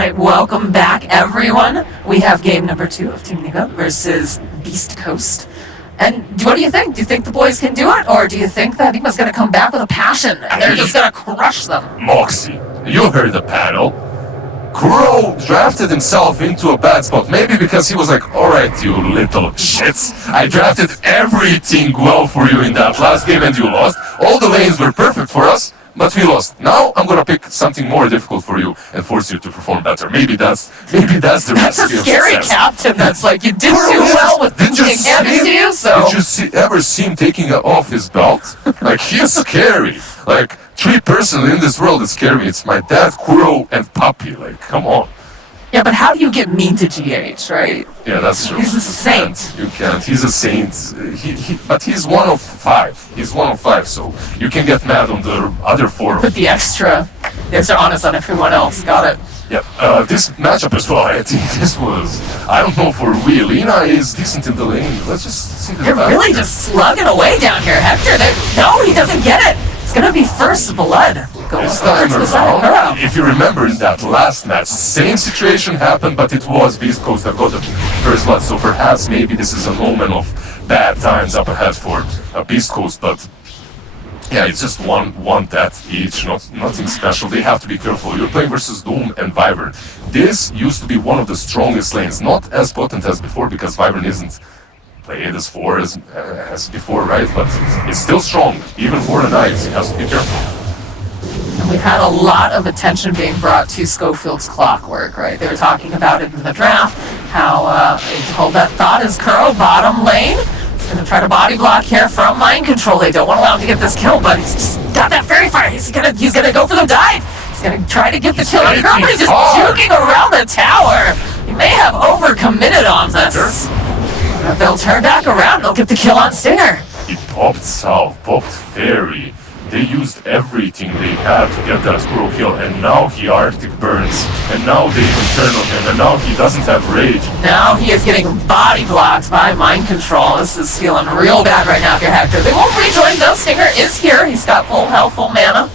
Alright, welcome back everyone. We have game number 2 of Team NIGMA versus BEASTCOAST. And what do you think? Do you think the boys can do it? Or do you think that NIGMA's going to come back with a passion and they're just going to crush them? Moxie, you heard the panel. Kuro drafted himself into a bad spot, maybe because he was like, alright you little shits, I drafted everything well for you in that last game and you lost. All the lanes were perfect for us, but we lost. Now I'm gonna pick something more difficult for you and force you to perform better. Maybe that's the recipe That's a scary of success. captain that's like, you did too well with things being handed to you, so... Did you ever see him taking it off his belt? Like, he's scary. Like, 3 persons in this world that scare me. It's my dad, Kuro, and Puppy. Like, come on. Yeah, but how do you get mean to GH, right? Yeah, that's true. He's a saint. You can't. He's a saint. But he's one of 5. He's one of 5, so you can get mad on the other 4. Put the extra honest on everyone else. Got it. Yeah, this matchup as well, I think this was... I don't know for real. Lina is decent in the lane. Let's just see the They're really just slugging away down here. Hector, no, he doesn't get it. It's gonna be first blood. Going This over time to the side of around, Kuro. if you remember in that last match, same situation happened, but it was BEASTCOAST that got the first blood, so perhaps maybe this is a moment of bad times up ahead for BEASTCOAST, but yeah, it's just one death each, nothing special. They have to be careful. You're playing versus Doom and Wyvern. This used to be one of the strongest lanes, not as potent as before, because Wyvern isn't played as 4 as before, right? But it's still strong, even for the Knights. You have to be careful. And we've had a lot of attention being brought to Schofield's clockwork, right? They were talking about it in the draft, how they hold that thought is Kuro bottom lane. He's going to try to body block here from mind control. They don't want to allow him to get this kill, but he's just got that fairy fire. He's gonna go for the dive. He's gonna try to get the kill on Kuro, but he's just juking around the tower. He may have overcommitted on this. But they'll turn back around. They'll get the kill on Stinger. He popped South, popped Fairy. They used everything they had to get that Kuro kill, and now he Arctic burns, and now they even turn on him, and now he doesn't have rage. Now he is getting body blocked by mind control. This is feeling real bad right now if you're Hector. They won't rejoin though. Stinger is here. He's got full health, full mana.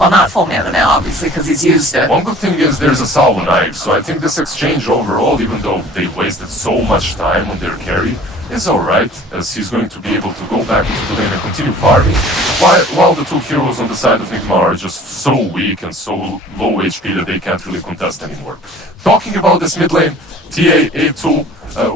Well, not full mana now, obviously, because he's used it. One good thing is there's a salvo knife, so I think this exchange overall, even though they wasted so much time on their carry, is alright, as he's going to be able to go back into the lane and continue farming, while the 2 heroes on the side of NIGMA are just so weak and so low HP that they can't really contest anymore. Talking about this mid lane, TA, A2,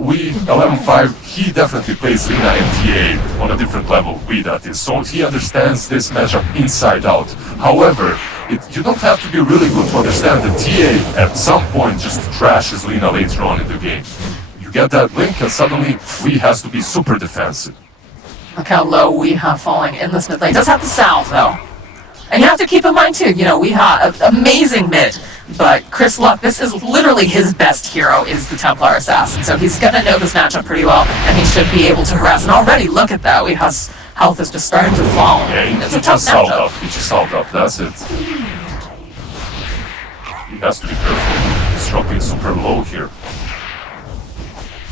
we 11-5, he definitely plays Lina and TA on a different level, we that is, so he understands this matchup inside out. However, you don't have to be really good to understand that TA at some point just trashes Lina later on in the game. You get that link and suddenly we has to be super defensive. Look how low we have falling in this mid lane. Does have the salve though. And you have to keep in mind too, you know, we have amazing mid, but Chris Luck, this is literally his best hero is the Templar Assassin. So he's gonna know this matchup pretty well, and he should be able to harass. And already, look at that, his health is just starting to fall. Yeah, It's a tough matchup. He just salved up, that's it. He has to be careful. He's dropping super low here.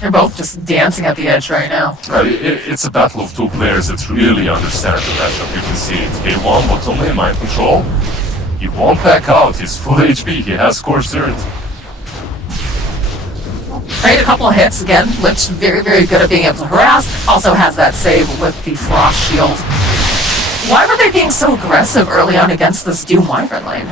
They're both just dancing at the edge right now. It's a battle of 2 players that really understand the matchup. You can see it. K1 bottom lane, mind control. He won't back out. He's full HP. He has Scorched Earth. Trade a couple of hits again. Lich very, very good at being able to harass. Also has that save with the Frost Shield. Why were they being so aggressive early on against this Doom Wyvern lane?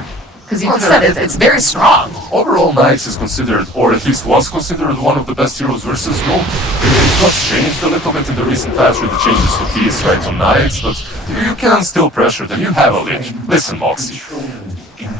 Because you just said it's very strong. Overall, Knights is considered, or at least was considered, one of the best heroes versus Doom. It got changed a little bit in the recent patch with the changes to Feast, right, on Knights, but you can still pressure them. You have a Lich. Listen, Moxie.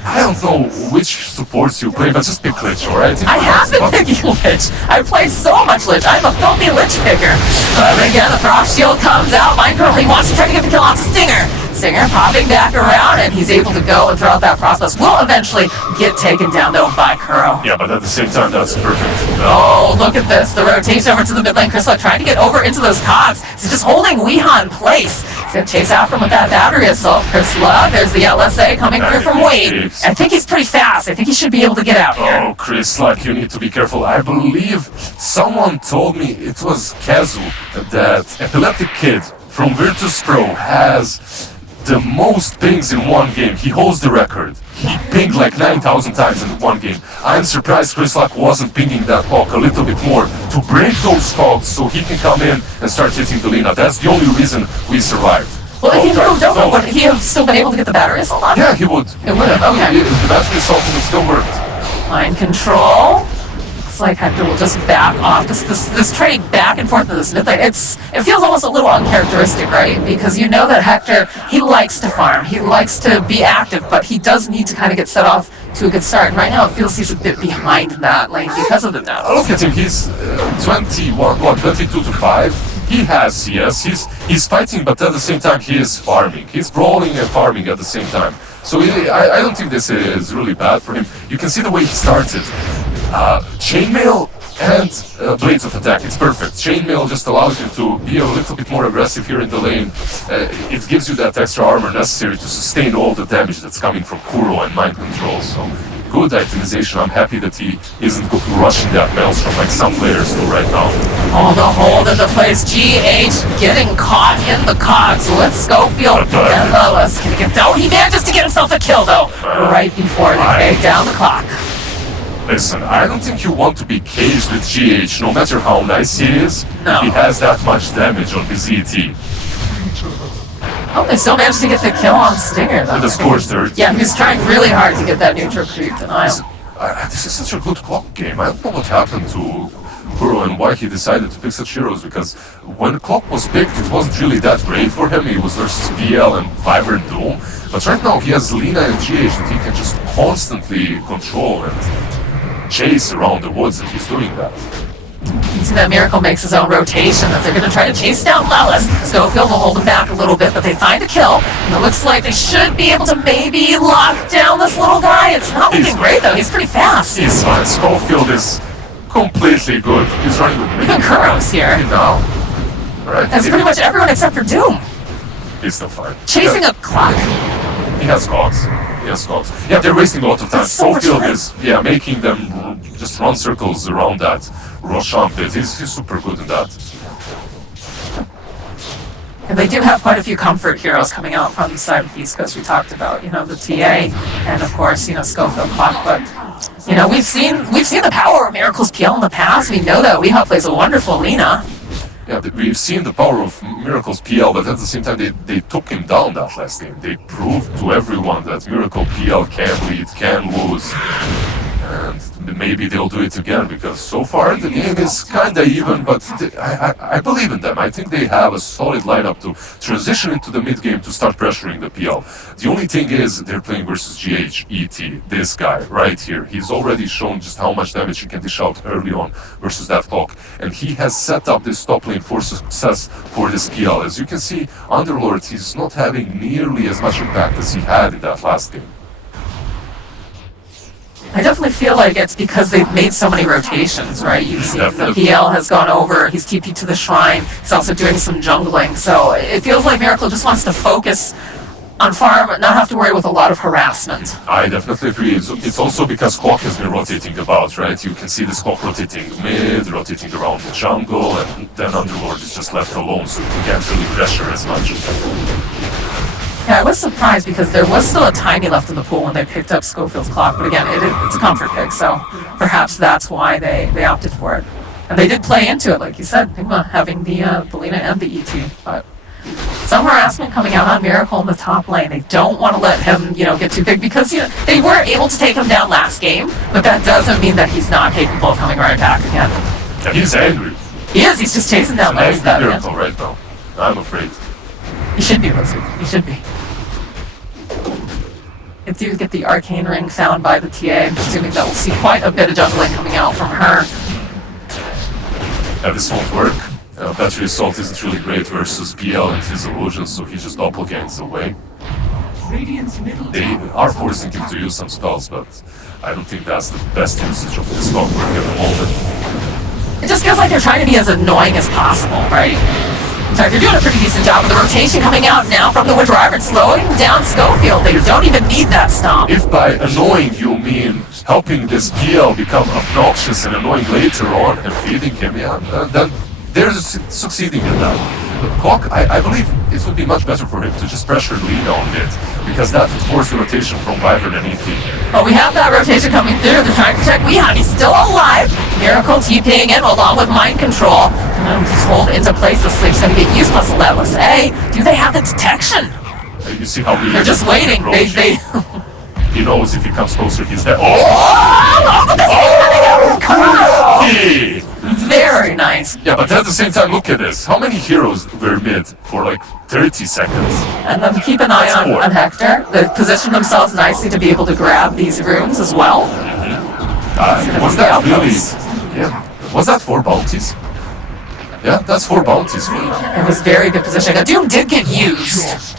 I don't know which supports you play, but just pick Lich, alright? I have been picking Lich. I play so much Lich. I'm a filthy Lich picker. But again, the Frost Shield comes out. Minecraft, he wants to try to get the kill on Stinger. Stinger popping back around, and he's able to go and throw out that Frostblast. Will eventually get taken down, though, by Kuro. Yeah, but at the same time, that's perfect. Oh, look at this. The rotation over to the mid lane. Chris Luck trying to get over into those cogs. He's just holding Weeha in place. He's going to chase after him with that battery assault. Chris Luck, there's the LSA coming through from Wade. I think he's pretty fast. I think he should be able to get out here. Oh, Chris Luck, you need to be careful. I believe someone told me it was Kazu, that epileptic kid from Virtus Pro has the most pings in one game. He holds the record. He pinged like 9,000 times in one game. I'm surprised Chris Luck wasn't pinging that clock a little bit more to break those cogs so he can come in and start hitting the Lina. That's the only reason we survived. Well, if he moved over, would he have still been able to get the battery assault on? Yeah, he would. It would have, okay. The battery assault would still worked. Mind control. Looks like Hector will just back off. This trading back and forth in this mid lane, it feels almost a little uncharacteristic, right? Because you know that Hector, he likes to farm, he likes to be active, but he does need to kind of get set off to a good start. And right now it feels he's a bit behind in that lane because of the death. Look at him, he's 22 to 5. He has CS, he's fighting, but at the same time he is farming. He's brawling and farming at the same time. So I don't think this is really bad for him. You can see the way he started. Chainmail and Blades of Attack, it's perfect. Chainmail just allows you to be a little bit more aggressive here in the lane. It gives you that extra armor necessary to sustain all the damage that's coming from Kuro and Mind Control. So good itemization. I'm happy that he isn't rushing that Maelstrom like some players do right now. Oh, the hold of the place. GH getting caught in the cogs with Schofield and Lois. Can he get down? He manages to get himself a kill though, right before they take down the clock. Listen, I don't think you want to be caged with GH, no matter how nice he is, No. if he has that much damage on his ET. Oh, they still managed to get the kill on Stinger though. With the Scorched Earth. Yeah, he was trying really hard to get that neutral creep denial. This is such a good clock game. I don't know what happened to Kuro and why he decided to pick such heroes, because when clock was picked, it wasn't really that great for him. He was versus PL and Vibrant Doom. But right now he has Lina and GH that he can just constantly control and chase around the woods, and he's doing that. You see that Miracle makes his own rotation as they're going to try to chase down Lelis. Schofield will hold him back a little bit, but they find a kill. And it looks like they should be able to maybe lock down this little guy. It's not looking great though, he's pretty fast. He's fine. Schofield is completely good. He's running with me. Even Kuro's here. Now. Right. That's pretty much everyone except for Doom. He's still fine. Chasing a clock. He has cogs. Yeah, they're wasting a lot of time. So Schofield is making them just run circles around that Roshan pit. He's super good in that. And they do have quite a few comfort heroes coming out from the side of the East Coast. We talked about, the TA, and of course, Schofield Clock. But we've seen the power of Miracle's PL in the past. We know that Weehaw plays a wonderful Lina. Yeah, we've seen the power of Miracle's PL, but at the same time, they took him down that last game. They proved to everyone that Miracle PL can lead, can lose. And maybe they'll do it again, because so far the game is kinda even, but I believe in them. I think they have a solid lineup to transition into the mid game to start pressuring the PL. The only thing is they're playing versus GH, ET, this guy right here. He's already shown just how much damage he can dish out early on versus that clock. And he has set up this top lane for success for this PL. As you can see, Underlord, he's not having nearly as much impact as he had in that last game. I definitely feel like it's because they've made so many rotations, right? You've seen the PL has gone over, he's TP'd to the shrine, he's also doing some jungling, so it feels like Miracle just wants to focus on farm, not have to worry with a lot of harassment. I definitely agree. It's also because clock has been rotating about, right? You can see this clock rotating mid, rotating around the jungle, and then Underlord is just left alone, so he can't really pressure as much. Yeah, I was surprised because there was still a tiny left in the pool when they picked up Schofield's Clock, but again, it's a comfort pick, so perhaps that's why they opted for it. And they did play into it, like you said, NIGMA having the Lina and the ET, but some harassment coming out on Miracle in the top lane. They don't want to let him, get too big because, they were able to take him down last game, but that doesn't mean that he's not capable of coming right back again. Yeah, he's angry. He is, he's just chasing down those that. Miracle right now. I'm afraid. He should be, Lizard. He should be. They do get the Arcane Ring found by the TA. I'm assuming that we'll see quite a bit of jungling coming out from her. Yeah, this won't work. Battery Assault isn't really great versus PL and his illusions, so he just doppelgangs away. They are forcing him to use some spells, but I don't think that's the best usage of this stock work at the moment. It just feels like they're trying to be as annoying as possible, right? In fact, they're doing a pretty decent job of the rotation coming out now from the Wood Driver and slowing down Schofield. They don't even need that stomp. If by annoying you mean helping this PL become obnoxious and annoying later on and feeding him, then they're succeeding in that. Clock, I believe it would be much better for him to just pressure Lina on mid, because that would force the rotation from Wyvern and ET. But we have that rotation coming through. They're trying to protect Weehan. He's still alive. Miracle TPing in along with mind control. And he's hold into place. The sleep's going to get used. Plus LSA. Do they have the detection? You see how They're just waiting. They He knows if he comes closer, he's dead. Oh! Very nice. Yeah, but at the same time, look at this. How many heroes were mid for like 30 seconds? And then keep an eye on Hector. They position themselves nicely to be able to grab these runes as well. Was that really... Yeah. Was that 4 bounties? Yeah, that's 4 bounties for him. It was very good positioning. Doom did get used.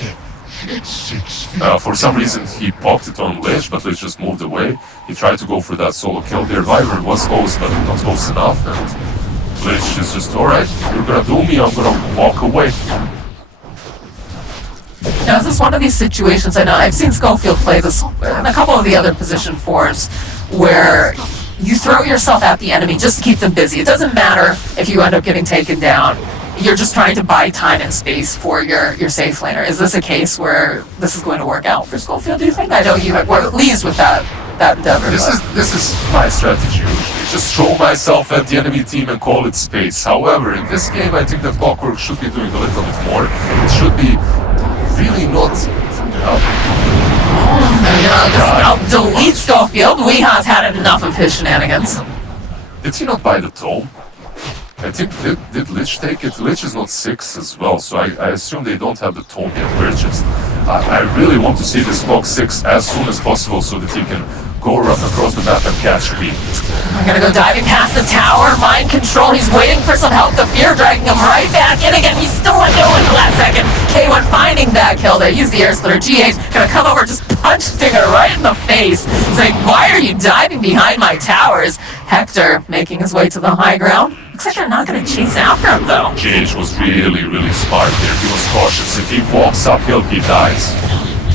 For some reason he popped it on Lich, but Lich just moved away. He tried to go for that solo kill there. Wyvern was close, but not close enough. And Lich is just, alright, you're gonna do me, I'm gonna walk away. Now, is this one of these situations, I know I've seen Schofield play this in a couple of the other position 4s, where you throw yourself at the enemy just to keep them busy. It doesn't matter if you end up getting taken down. You're just trying to buy time and space for your safe laner. Is this a case where this is going to work out for Schofield, do you think? I know you were pleased with that endeavor. This is my strategy usually. Just throw myself at the enemy team and call it space. However, in this game I think that Clockwork should be doing a little bit more. It should be really not... Just delete Schofield. Weeha's had enough of his shenanigans. Did he not buy the tome? I think, did Lich take it? Lich is not 6 as well, so I assume they don't have the tome yet purchased. I really want to see this Clock 6 as soon as possible so that he can go run across the map and catch me. I'm gonna go diving past the tower, mind control, he's waiting for some help, the fear dragging him right back in again, he's still let go in the last second. K1 finding that kill, they use the air splitter, GH gonna come over, just punch Stinger right in the face, saying, why are you diving behind my towers? Hector making his way to the high ground. Looks like they're not gonna chase after him though. GH was really, really smart there, he was cautious, if he walks uphill he dies.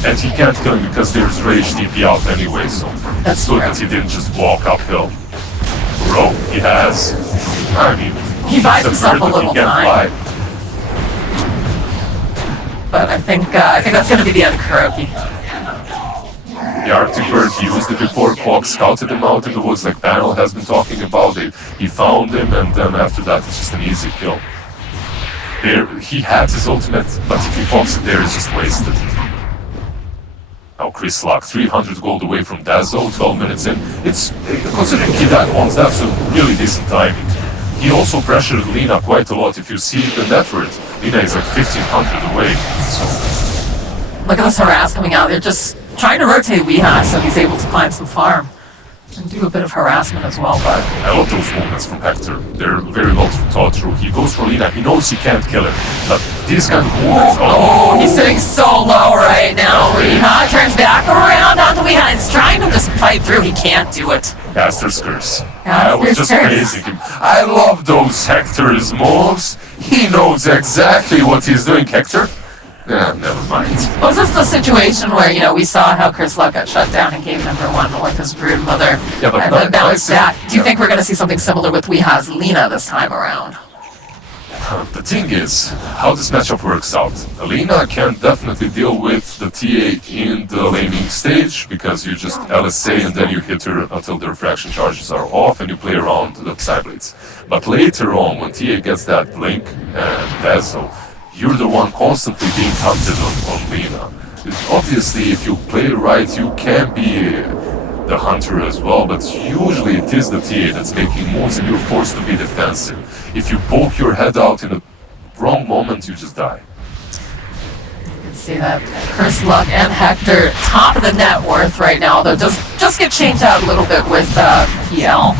And he can't kill him because there's Rage TP out anyway, so it's good that he didn't just walk uphill. Bro, he has... I mean... He buys himself a little time. But I think that's going to be the end of Kuroki. The Arctic Bird, he used it before, Clock scouted him out in the woods like Daniel has been talking about it. He found him and then after that it's just an easy kill. There, he had his ultimate, but if he pops it there it's just wasted. Now Chris Luck, 300 gold away from Dazzle, 12 minutes in. It's, considering he died once, that's a really decent timing. He also pressured Lina quite a lot. If you see the net worth, Lina is like 1500 away. So. Look at this harass coming out. They're just trying to rotate Weeha so he's able to find some farm. And do a bit of harassment as well, but... I love those movements from Hector. They're very well thought through. He goes for Lina, he knows he can't kill him. But these kind of movements... Oh, he's sitting so low right now. Weeha turns back around onto Weeha. He's trying to just fight through. He can't do it. Caster's Curse. I was just praising him. I love those Hector's moves. He knows exactly what he's doing, Hector. Never mind. Was this the situation where, you know, we saw how Chris Luck got shut down in game number 1 with his Broodmother yeah, but and then bounced back? Do you think we're going to see something similar with Weeha's Lina this time around? The thing is, how this matchup works out. Lina can definitely deal with the TA in the laning stage, because you just LSA and then you hit her until the refraction charges are off and you play around the Psyblades. But later on, when TA gets that Blink and Dazzle, you're the one constantly being hunted on Lina. Obviously, if you play right, you can be the hunter as well, but usually it is the TA that's making moves and you're forced to be defensive. If you poke your head out in the wrong moment, you just die. You can see that Chris Luck and Hector top of the net worth right now, though just get changed out a little bit with PL.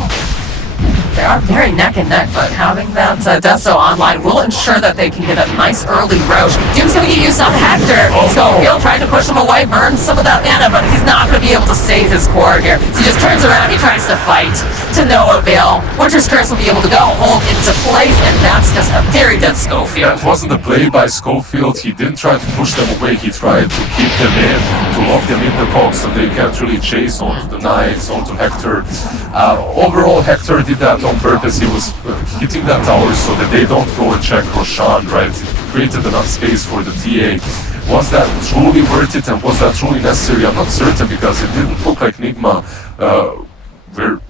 They are very neck and neck, but having that Deso online will ensure that they can get a nice early roach. Doom's going to get used on Hector. Schofield trying to push him away, burn some of that mana, but he's not going to be able to save his core here. So he just turns around, he tries to fight to no avail. Winter's Curse will be able to go hold into place, and that's just a very dead Schofield. That wasn't a play by Schofield. He didn't try to push them away, he tried to keep them in, to lock them in the cogs so they can't really chase onto the knights, onto Hector. Overall, Hector did that on purpose. He was hitting that tower so that they don't go and check Roshan, right? It created enough space for the TA. Was that truly worth it and was that truly necessary? I'm not certain because it didn't look like NIGMA were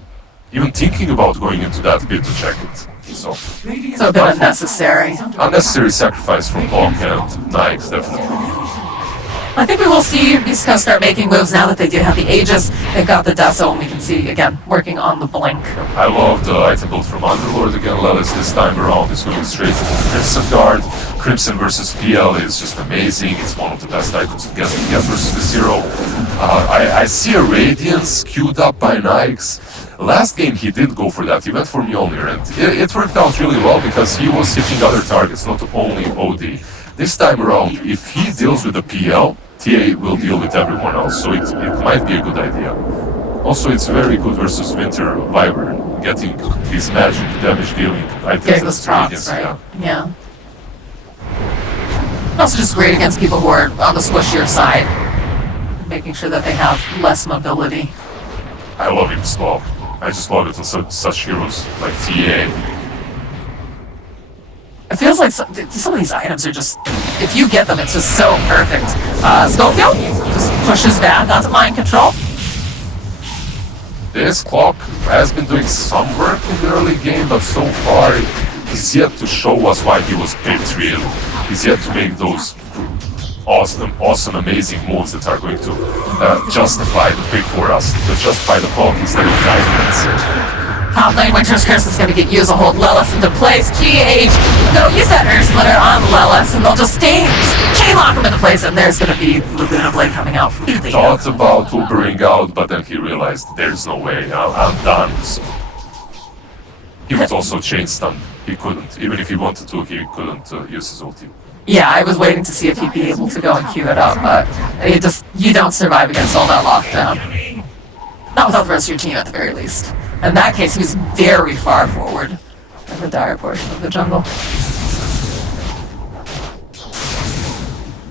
even thinking about going into that pit to check it. So a bit unnecessary. Unnecessary sacrifice from Hawk and Nikes, definitely. I think we will see BEASTCOAST start making moves now that they do have the Aegis. They've got the Deso, and we can see, again, working on the Blink. I love the item build from Underlord again. Lelis this time around is going straight to the Crimson Guard. Crimson versus PL is just amazing. It's one of the best items to get versus this hero. I see a Radiance queued up by Nikes. Last game he did go for that. He went for Mjolnir, and it worked out really well because he was hitting other targets, not only OD. This time around, if he deals with the PL, TA will deal with everyone else, so it might be a good idea. Also, it's very good versus Winter Wyvern, getting these magic damage dealing items. Getting those procs, right? Yeah. Also just great against people who are on the squishier side, making sure that they have less mobility. I love him swap. I just love it on such heroes like TA. It feels like some of these items are just, if you get them, it's just so perfect. Schofield just pushes back onto mind control. This clock has been doing some work in the early game, but so far he's yet to show us why he was picked really. He's yet to make those awesome, amazing moves that are going to justify the pick for us, to justify the clock instead of guidance. Top lane, Winter's Curse is going to get used to hold Lelis into place. GH, go use that Earth Splitter on Lelis, and they'll just chain lock him into place, and there's going to be Laguna Blade coming out from the... He thought about Ubering out, but then he realized there's no way, I'm done. So he was also chain stunned. He couldn't, even if he wanted to, he couldn't use his ulti. Yeah, I was waiting to see if he'd be able to go and queue it up, but you don't survive against all that lockdown. Not without the rest of your team, at the very least. In that case, he was very far forward in the dire portion of the jungle.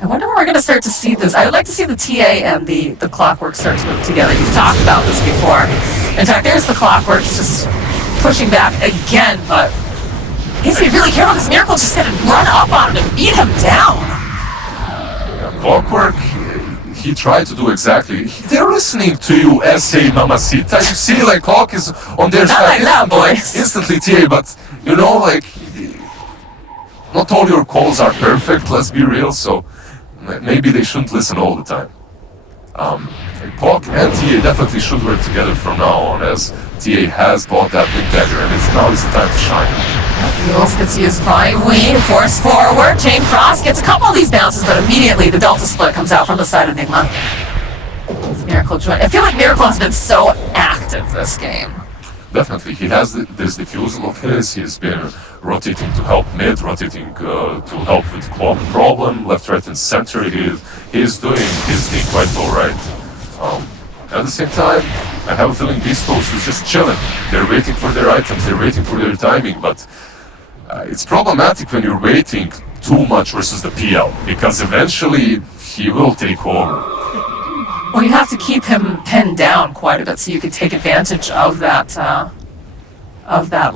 I wonder when we're going to start to see this. I would like to see the TA and the Clockwork start to move together. You've talked about this before. In fact, there's the Clockwork just pushing back again, but he needs to be really careful because Miracle's just going to run up on him and beat him down. Yeah, Clockwork, he tried to do exactly. They're listening to you, S.A. Mamacita. You see, like, Clock is on their side. Like that, boys. Instantly TA, but, you know, like, not all your calls are perfect, let's be real, so maybe they shouldn't listen all the time. Clock and TA definitely should work together from now on, as TA has bought that big dagger, and now is the time to shine. Mules gets used by Ween, force forward, chain cross, gets a couple of these bounces, but immediately the Delta split comes out from the side of NIGMA. Miracle join. I feel like Miracle has been so active this game. Definitely, he has this diffusal of his, he's been rotating to help mid, rotating to help with clock problem, left, right, and center. He's doing his thing quite alright. At the same time, I have a feeling BEASTCOAST is just chilling. They're waiting for their items, they're waiting for their timing, but it's problematic when you're waiting too much versus the PL, because eventually he will take over. Well, you have to keep him pinned down quite a bit so you can take advantage of that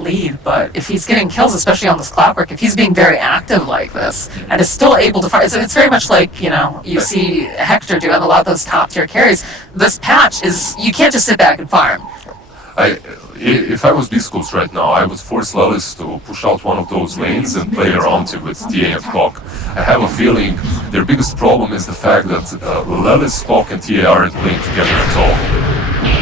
lead. But if he's getting kills, especially on this Clockwork, if he's being very active like this and is still able to fight, it's very much like, you know, you see Hector doing a lot of those top tier carries. This patch is, you can't just sit back and farm. If I was BEASTCOAST right now, I would force Lelis to push out one of those lanes and play around him with TA and Clock. I have a feeling their biggest problem is the fact that Lelis, Clock, and TA aren't playing together at all.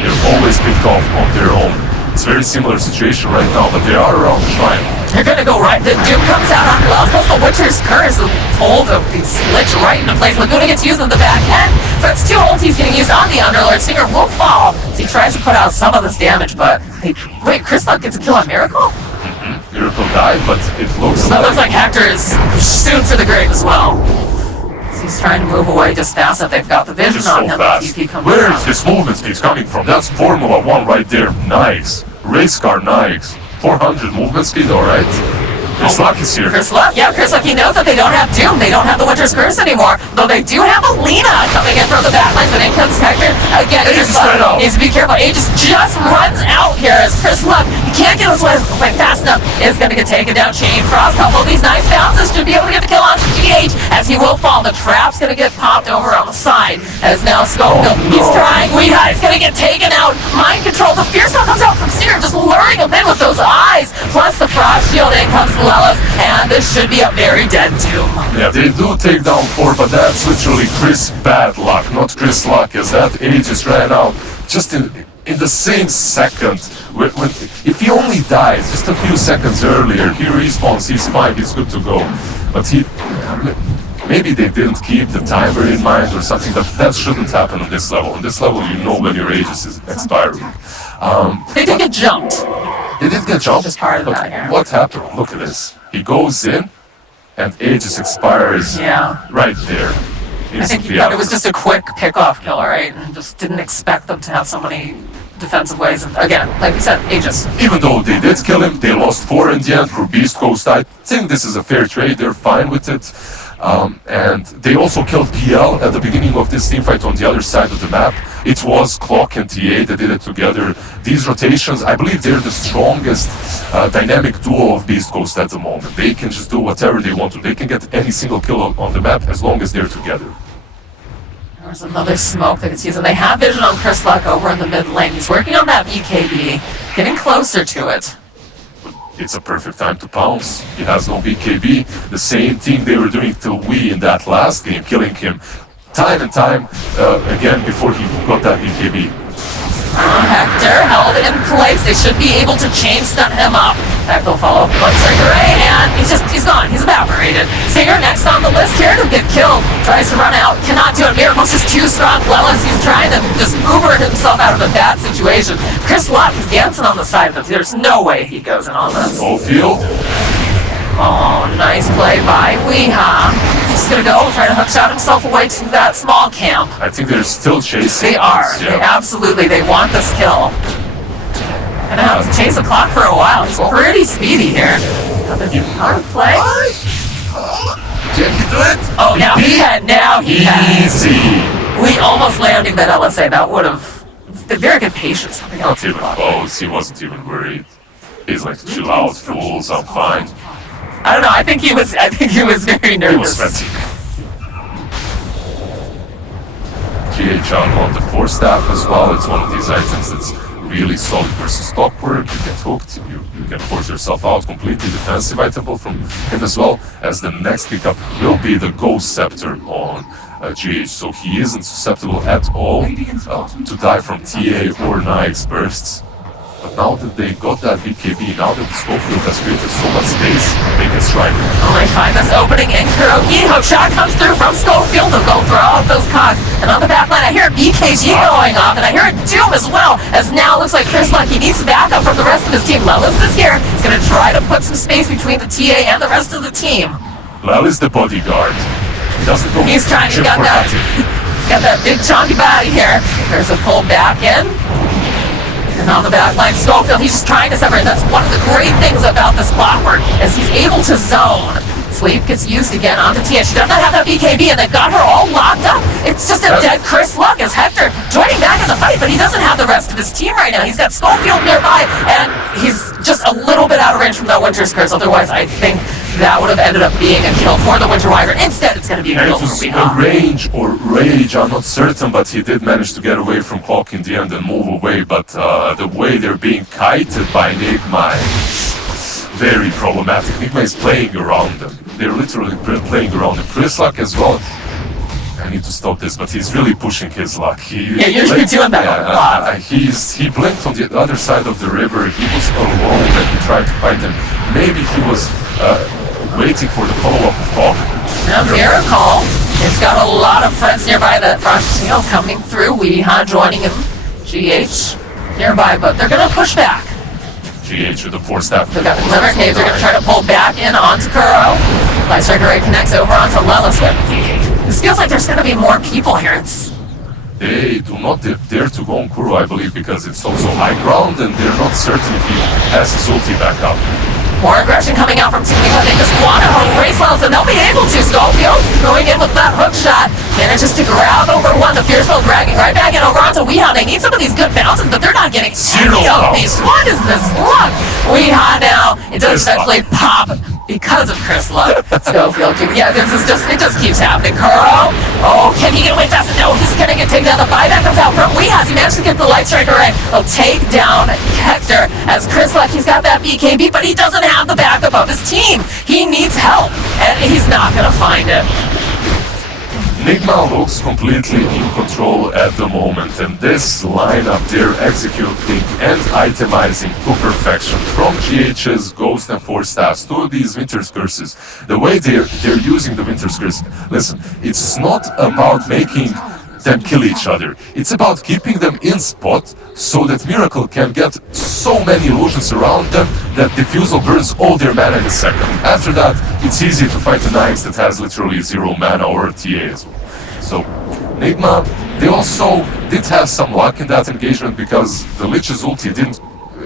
They're always picked off on their own. It's a very similar situation right now, but they are around the shrine. They're gonna go right. The Doom comes out on Wells, plus the Winter's Curse is hold of the Slitch right into place. Laguna gets used in the back end. So that's two ultis getting used on the Underlord. Stinger will fall. So he tries to put out some of this damage, but wait, Chryslot gets a kill on Miracle? Miracle died, but it looks so like... looks like Hector is soon for the grave as well. So he's trying to move away just fast enough. They've got the vision on him. Where is this movement speed coming from? That's Formula 1 right there. Nice. Race car, nice. 400 movement speed, alright. Chris Luck is here. Chris Luck, he knows that they don't have Doom, they don't have the Winter's Curse anymore, though they do have Alina coming in from the backlines, but in comes Hector. Again, Chris Luck needs to be careful. Aegis just runs out here as Chris Luck, he can't get his way fast enough, is going to get taken down. Chain Frost, couple of these nice bounces should be able to get the kill on GH as he will fall. The trap's going to get popped over on the side as now Schofield, he's trying, Weehive's going to get taken out. Mind control, the Fierce Hawk comes out from Seer, just luring him in with those eyes, plus the Frost Shield, in comes Lelis, and this should be a very dead Doom. Yeah, they do take down 4, but that's literally Chris bad luck, not Chris luck, as that Aegis ran out just in the same second. If he only dies just a few seconds earlier, he respawns, he's fine, he's good to go. But maybe they didn't keep the timer in mind or something, but that shouldn't happen on this level. On this level, you know when your Aegis is expiring. They did get jumped. They did get jumped. Just part of but that, yeah. what happened? Look at this. He goes in, and Aegis expires right there. I think he thought it was just a quick pick-off kill, right? And just didn't expect them to have so many defensive ways. And again, like we said, Aegis. Even though they did kill him, they lost 4 in the end for BEASTCOAST. I think this is a fair trade, they're fine with it. And they also killed PL at the beginning of this teamfight on the other side of the map. It was Clock and TA that did it together. These rotations, I believe they're the strongest dynamic duo of BEASTCOAST at the moment. They can just do whatever they want to. They can get any single kill on the map as long as they're together. There's another smoke that gets used, and they have vision on Chris Luck over in the mid lane. He's working on that BKB, getting closer to it. It's a perfect time to pounce. He has no BKB. The same thing they were doing to Wii in that last game, killing him time and time again before he got that BKB. Hector held in place. They should be able to chain stun him up. Hector will follow up with Striker A, and he's gone. He's evaporated. Singer next on the list here to get killed. Tries to run out. Cannot do it. Miracle's just too strong. Lelis, he's trying to just Uber himself out of a bad situation. Chris Luck is dancing on the side of it. There's no way he goes in on this. Full field. Oh, nice play by Weeha. He's gonna go try to hookshot himself away to that small camp. I think they're still chasing. They are. Yeah. They want this kill. Gonna have to chase the clock for a while. He's pretty speedy here. Hard play. Can he do it? Oh, now he had. Easy. We almost landing that LSA. That would have. Very good patience coming out. Not even close. He wasn't even worried. He's like, chill out, fools. I'm fine. I don't know. I think he was very nervous. He was sweating. GH on the 4 staff as well. It's one of these items that's really solid versus clockwork. You get hooked, you can force yourself out. Completely defensive item from him as well. As the next pickup will be the Ghost Scepter on GH. So he isn't susceptible at all to die from TA or Nike's bursts. But now that they got that BKB, now that Schofield has created so much space, they can strike. Oh, they find this opening in Kuroki. Hookshot comes through from Schofield. They'll go throw out those cogs. And on the back line, I hear a BKB going off, and I hear a Doom as well. As now it looks like Chris Luck, he needs backup from the rest of his team. Lelis is here. He's going to try to put some space between the TA and the rest of the team. Lelis the bodyguard. He doesn't go. He's trying. He's got that big chunky body here. There's a pull back in. And on the back line, Schofield, he's just trying to separate. That's one of the great things about this clockwork, is he's able to zone. Sleep gets used again onto Tia. She does not have that BKB, and they've got her all locked up. It's just a dead Chris Luck as Hector joining back in the fight, but he doesn't have the rest of his team right now. He's got Schofield nearby, and he's just a little bit out of range from that Winter's Curse. Otherwise, I think that would have ended up being a kill for the Winter Wyvern. Instead, it's going to be a kill for Weeha. Range or rage, I'm not certain, but he did manage to get away from Clock in the end and move away. But the way they're being kited by NIGMA is very problematic. NIGMA is playing around them. They're literally playing around them. Chris Luck as well. I need to stop this, but he's really pushing his luck. You're doing that a lot. He blinked on the other side of the river. He was alone and he tried to fight him. Maybe he was waiting for the follow-up of Clock. Now Miracle, he's got a lot of friends nearby. That Frost Shield coming through. Weeha joining him. GH nearby, but they're going to push back. GH with the 4 staff. They've got the Glimmer Caves. They're going to try to pull back in onto Kuro. Light Striker Ray connects over onto Lelis. This feels like there's going to be more people here. They do not dare to go on Kuro, I believe, because it's also high ground and they're not certain if he has his ulti back up. More aggression coming out from Team NIGMA. They just want to erase Lelis, and they'll be able to. Schofield going in with that hook shot. Manages to grab over one. The Fierce Belt dragging right back in over onto Weehaw. They need some of these good bounces, but they're not getting any of these. What is this luck? Weehaw now. It does eventually pop because of Chris Luck. Schofield, yeah, it just keeps happening. Kuro, oh, can he get away fast? No, he's gonna get taken down. The buyback comes out from Weehaw. He managed to get the light striker right. He'll take down Hector as Chris Luck. He's got that BKB, but he doesn't have the backup of his team. He needs help, and he's not gonna find it. NIGMA looks completely in control at the moment, and this lineup they're executing and itemizing to perfection, from GH's Ghost and 4 staffs to these Winter's Curses. The way they're using the Winter's Curse, listen, it's not about making them kill each other. It's about keeping them in spot so that Miracle can get so many illusions around them that Diffusal burns all their mana in a second. After that, it's easy to fight a Nyx that has literally 0 mana or a TA as well. So, NIGMA, they also did have some luck in that engagement because the Lich's ulti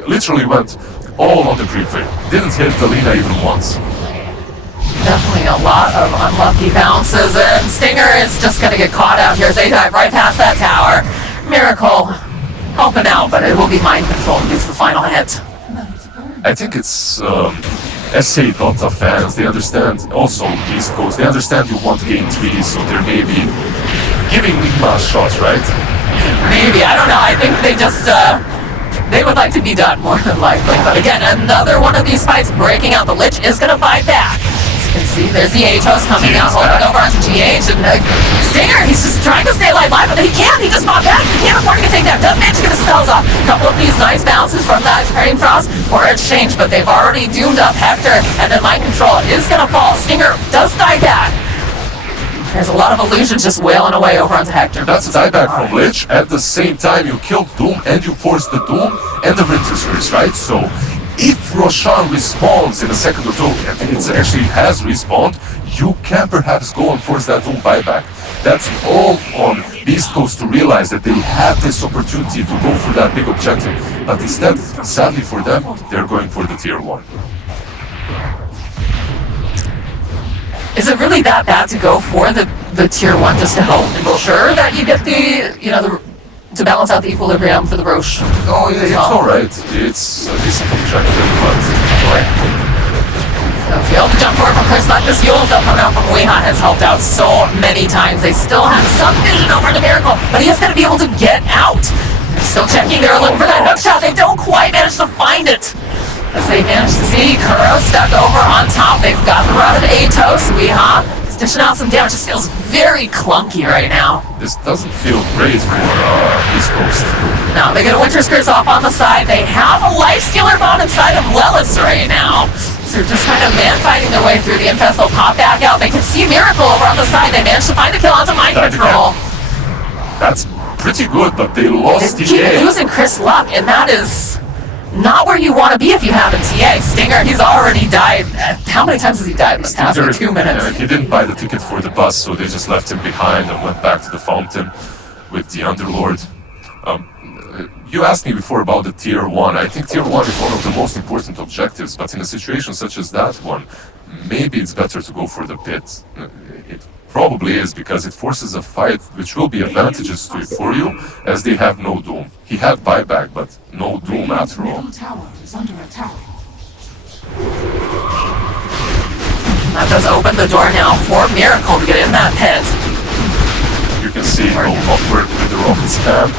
literally went all on the creep wave. Didn't hit the Lina even once. Definitely a lot of unlucky bounces, and Stinger is just gonna get caught out here as they dive right past that tower. Miracle helping out, but it will be mind control and gets the final hit. I think it's SA Dota fans, they understand, also East Coast, they understand you want game 3, so they're maybe giving NIGMA a shot, right? Maybe, I don't know, I think they just, they would like to be done more than likely. But again, another one of these fights breaking out. The Lich is gonna fight back. As you can see, there's the Atos coming out, holding over onto GH, and Stinger, he's just trying to stay alive, but he can't, he just fought back, he can't afford to take that, does manage to get his spells off. A couple of these nice bounces from that Train Frost for a change, but they've already doomed up Hector, and then Mind Control is gonna fall. Stinger does die back. There's a lot of illusions just wailing away over onto Hector. That's a dieback from Lich. At the same time, you killed Doom and you forced the Doom and the Winter's Curse, right? So, if Roshan respawns in a second or two, and it actually has respawned, you can perhaps go and force that Doom buyback. That's all on BEASTCOAST to realize that they have this opportunity to go for that big objective. But instead, sadly for them, they're going for the tier 1. Is it really that bad to go for the tier 1 just to help ensure that you get the, to balance out the equilibrium for the Roche? Oh, yeah, it's alright. It's a decent objective, but... Failed to jump forward from Chris Luck. This Yule still coming out from Weehaw has helped out so many times. They still have some vision over the Miracle, but he is going to be able to get out. They're still checking, they're looking for that hook shot. They don't quite manage to find it. As they manage to see Kuro stuck over on top. They've got the rod of Atos. Weehaw is dishing out some damage. Just feels very clunky right now. This doesn't feel great for East Coast. No, they get a Winter's Curse off on the side. They have a Lifestealer Bond inside of Lelis right now. So they're just kind of man-fighting their way through. The Infest will pop back out. They can see Miracle over on the side. They managed to find the kill onto Mind Control. That's pretty good, but they lost They keep losing Chris Luck, and that is not where you want to be if you have a TA. Stinger, he's already died. How many times has he died in the past 2 minutes? He didn't buy the ticket for the bus, so they just left him behind and went back to the fountain with the Underlord. You asked me before about the tier 1. I think tier 1 is one of the most important objectives, but in a situation such as that one, maybe it's better to go for the pit. It probably is, because it forces a fight which will be advantageous for you, as they have no Doom. He had buyback, but no Doom after all. That does open the door now for Miracle to get in that pit. You can see how awkward with the rocket spam.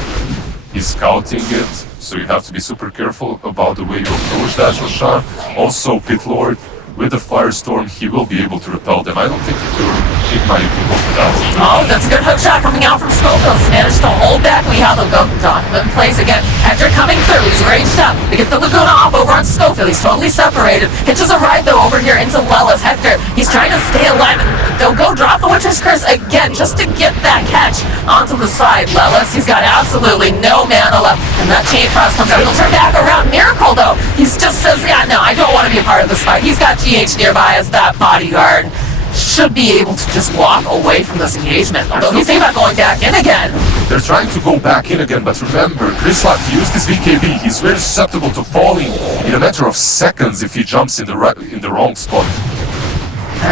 He's scouting it, so you have to be super careful about the way you approach that Roshan. Also, Pit Lord, with the Firestorm, he will be able to repel them. I don't think if you're NIGMA, you can go for that. Oh, that's a good hook shot coming out from Schofield. He's managed to hold back. We have the Donovan plays again. Hector coming through. He's ranged up. They get the Laguna off over on Schofield. He's totally separated. Hitches a ride, though, over here into Lelis. Hector, he's trying to stay alive, and they'll go drop the Winter's Curse again just to get that catch onto the side. Lelis, he's got absolutely no mana left, and that Chain Frost comes out. He'll turn back around. Miracle, though, he just says, yeah, no, I don't want to be a part of this fight. He's got GH nearby as that bodyguard. Should be able to just walk away from this engagement. Although he's thinking about going back in again. They're trying to go back in again, but remember, Chrislock used his VKB. He's very susceptible to falling in a matter of seconds if he jumps in the wrong spot.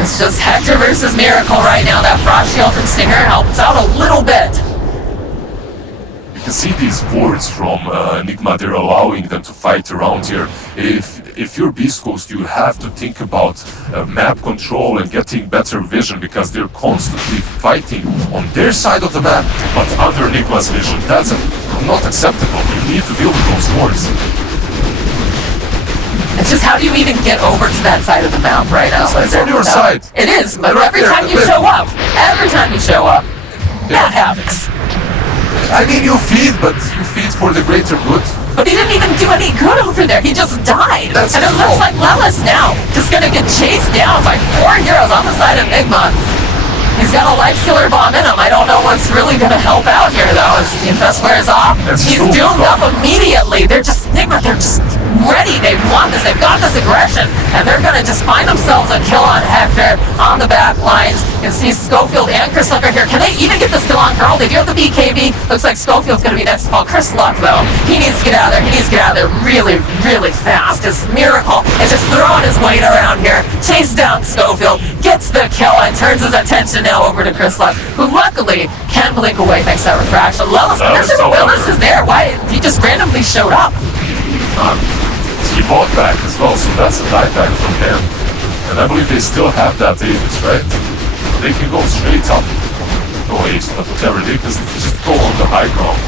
It's just Hector versus Miracle right now. That Frost Shield from Stinger helps out a little bit. You can see these boards from NIGMA, they're allowing them to fight around here. If you're Beast Coast, you have to think about map control and getting better vision, because they're constantly fighting on their side of the map, but under NIGMA's vision. That's not acceptable. You need to deal with those boards. It's just, how do you even get over to that side of the map right now? It's on your side. It is, but Right every there, time you show up, that happens. I mean, you feed, but you feed for the greater good. But he didn't even do any good over there. He just died. That's and it looks like Lelis now just gonna get chased down by 4 heroes on the side of NIGMA. He's got a life killer bomb in him. I don't know what's really gonna help out here though. As the infest wears off, he's doomed up immediately. NIGMA, they're just ready. They want this. They've got this aggression, and they're gonna just find themselves a kill on Hector on the back lines. You can see Schofield and Chris Luck are here. Can they even get this kill on Carl? They do have the BKB. Looks like Schofield's gonna be next to fall. Chris Luck though, he needs to get out of there. He needs to get out of there really, really fast. As Miracle is just throwing his weight around here, chases down Schofield, gets the kill, and turns his attention now over to Chris Luck, who luckily can blink away thanks to that refraction. Lelis is there. Why? He just randomly showed up. He bought back as well, so that's a dieback from him. And I believe they still have that Davis, right? They can go straight up. No Aegis, but whatever, they can just go on the high ground.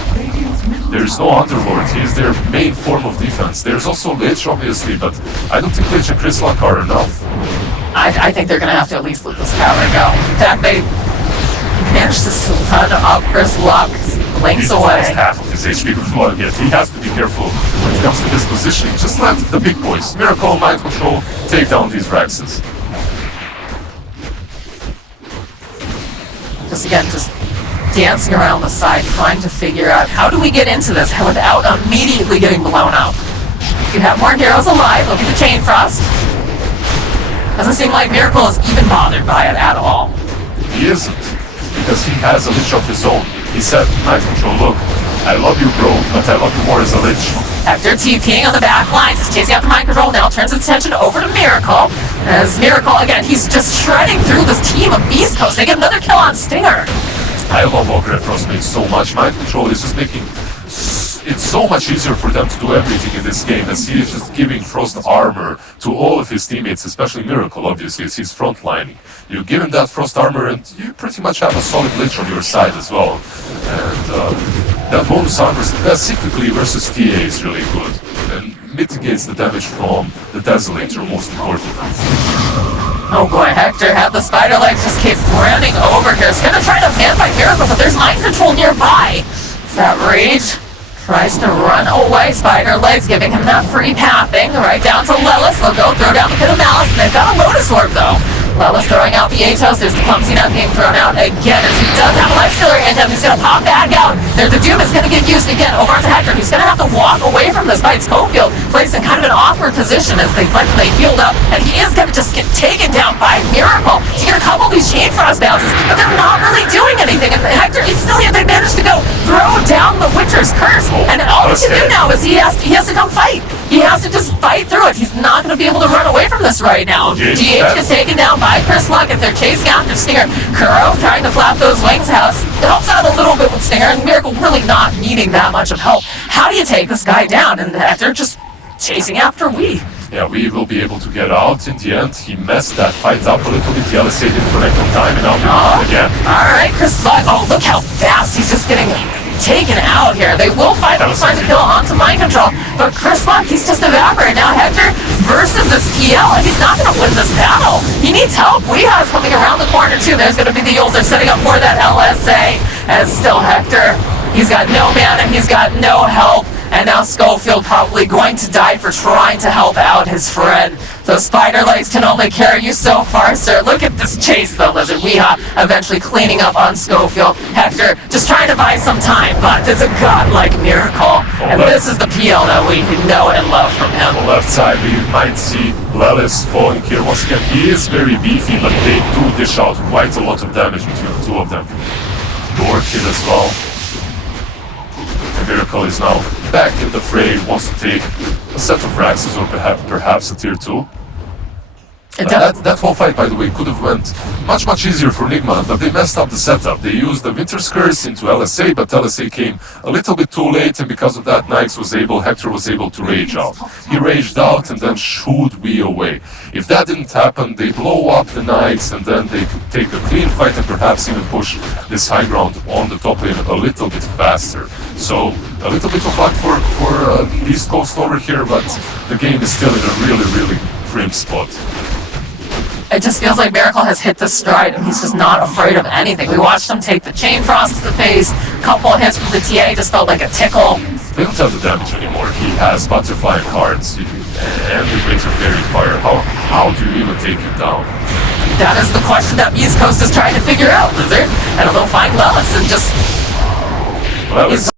There's no Underlord, he is their main form of defense. There's also Lich, obviously, but I don't think Lich and Chrislock are enough. I think they're gonna have to at least let this tower go. In fact, they managed to stun up Chris Luck, blinks away. He's half of his HP before he gets. He has to be careful when it comes to his positioning. Just let the big boys, Miracle, Mind Control, take down these Raxes. Just dancing around the side, trying to figure out how do we get into this without immediately getting blown up. You have more heroes alive. Look at the Chain Frost. Doesn't seem like Miracle is even bothered by it at all. He isn't, because he has a Lich of his own. He said, Mind Control, look, I love you, bro, but I love you more as a Lich. Hector TPing on the back lines, is chasing after Mind Control, now turns his attention over to Miracle. As Miracle, again, he's just shredding through this team of Beast Coast. They get another kill on Stinger. I love how Great Frost makes so much. Mind Control is just making it so much easier for them to do everything in this game, as he is just giving Frost armor to all of his teammates, especially Miracle, obviously, as he's frontlining. You give him that Frost armor and you pretty much have a solid Lich on your side as well. And that bonus armor specifically versus TA is really good, and mitigates the damage from the Desolator, most importantly. Oh boy, Hector had the spider legs, just keep running over here. He's gonna try to man-fight Miracle, but there's Mind Control nearby. Is that Rage? Tries to run away. Spider legs giving him that free pathing right down to Lelis. They'll go throw down the Pit of Malice, and they've got a Lotus Orb though. Lelis throwing out the Atos. There's the Clumsy Nut being thrown out again, as he does have a life stealer in him. He's gonna pop back out. There's the Doom is gonna get used again over onto Hector. He's gonna have to walk away from this fight. Schofield placed in kind of an awkward position as they healed up, and he is gonna just get taken down by Miracle. He's gonna couple these Chain Frost bounces, but they're not really doing anything. And Hector, they managed to go throw down the Winter's Curse, and all he can do now is he has to come fight. He has to just fight through it. He's not gonna be able to run away from this right now. GH gets taken down by Chris Luck as they're chasing after Stinger. Kuro trying to flap those wings helps out a little bit with Stinger, and Miracle really not needing that much of help. How do you take this guy down? And Hector just chasing after Wii. Yeah, we will be able to get out in the end. He messed that fight up a little bit. The LSA didn't connect on time, and now we're again. Alright, Chris Luck. Oh, look how fast he's just getting taken out here. They will finally find the kill onto Mind Control, but Chris Luck, he's just evaporated. Now Hector versus this PL, and he's not going to win this battle. He needs help. Weeha's coming around the corner too. There's going to be the Yules. They're setting up for that LSA, and still Hector, he's got no mana, he's got no help. And now Schofield probably going to die for trying to help out his friend. Those spider legs can only carry you so far, sir. Look at this chase, though, Lizard. Weeha eventually cleaning up on Schofield. Hector just trying to buy some time, but it's a godlike Miracle. And this is the PL that we know and love from him. On the left side, we might see Lelis falling here. Once again, he is very beefy, but they do dish out quite a lot of damage between the two of them. Door kid as well. Miracle is now back in the fray, wants to take a set of Raxes or perhaps a tier 2. That whole fight, by the way, could have went much easier for NIGMA, but they messed up the setup. They used the Winter's Curse into LSA, but LSA came a little bit too late, and because of that, Hector was able to rage out. He raged out and then shooed Wii away. If that didn't happen, they blow up the Knights, and then they could take a clean fight and perhaps even push this high ground on the top lane a little bit faster. So, a little bit of luck for BEASTCOAST over here, but the game is still in a really grim spot. It just feels like Miracle has hit the stride and he's just not afraid of anything. We watched him take the Chain Frost to the face, couple of hits from the TA, just felt like a tickle. They don't have the damage anymore. He has Butterfly and Cards and the Greater Fairy Fire. How do you even take him down? That is the question that BEASTCOAST is trying to figure out, Lizard. And they'll find Lelis and just... Lelis